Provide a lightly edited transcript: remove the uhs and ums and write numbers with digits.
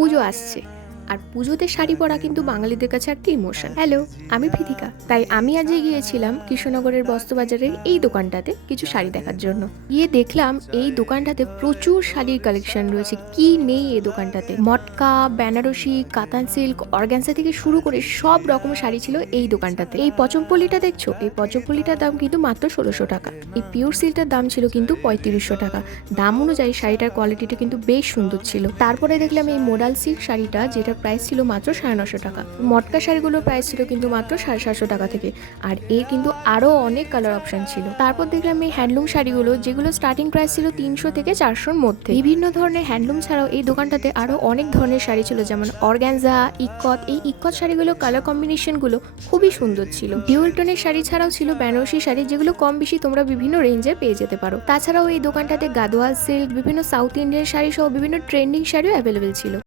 পুজো আসছে, আর পুজোতে শাড়ি পরা কিন্তু বাঙালিদের কাছে একটা ইমোশন। হ্যালো, আমি প্রীতিকা। তাই আমি আজকে গিয়েছিলাম কৃষ্ণনগরের বস্ত্রবাজারের এই দোকানটাতে কিছু শাড়ি দেখার জন্য। গিয়ে দেখলাম এই দোকানটাতে প্রচুর শাড়ির কালেকশন রয়েছে। কি নেই এই দোকানটাতে! মটকা, বেনারসি, কাতান সিল্ক, অর্গানজা থেকে শুরু করে সব রকম শাড়ি ছিল এই দোকানটাতে। এই পচমপল্লিটা দেখছো, এই পচমপল্লিটার দাম কিন্তু মাত্র ১৬০০ টাকা। এই পিওর সিল্কটার দাম ছিল কিন্তু ৩৫০০ টাকা। দাম অনুযায়ী শাড়িটার কোয়ালিটিটা কিন্তু বেশ সুন্দর ছিল। তারপরে দেখলাম এই মোডাল সিল্ক শাড়িটা, যেটা প্রাইস ছিল মাত্র ৯৫০ টাকা। মটকা শাড়িগুলোর প্রাইস ছিল কিন্তু মাত্র ৭৫০ টাকা থেকে, আর এর কিন্তু আরো অনেক কালার অপশন ছিল। তারপর দেখলাম এই হ্যান্ডলুম শাড়িগুলো, যেগুলো স্টার্টিং প্রাইস ছিল ৩০০ থেকে ৪০০-র মধ্যে। বিভিন্ন ধরনের হ্যান্ডলুম ছাড়াও এই দোকানটাতে আরো অনেক ধরনের শাড়ি ছিল, যেমন অর্গানজা, ইক্কত। এই ইক্কত শাড়িগুলো কালার কম্বিনেশন গুলো খুবই সুন্দর ছিল। ডিউল টোনের শাড়ি ছাড়াও ছিল বেনারসি শাড়ি, যেগুলো কম বেশি তোমরা বিভিন্ন রেঞ্জে পেয়ে যেতে পারো। তাছাড়াও এই দোকানটাতে গাদোয়াল সিল্ক, বিভিন্ন সাউথ ইন্ডিয়ান শাড়ি সহ বিভিন্ন ট্রেন্ডিং শাড়িও অ্যাভেলেবেল ছিল।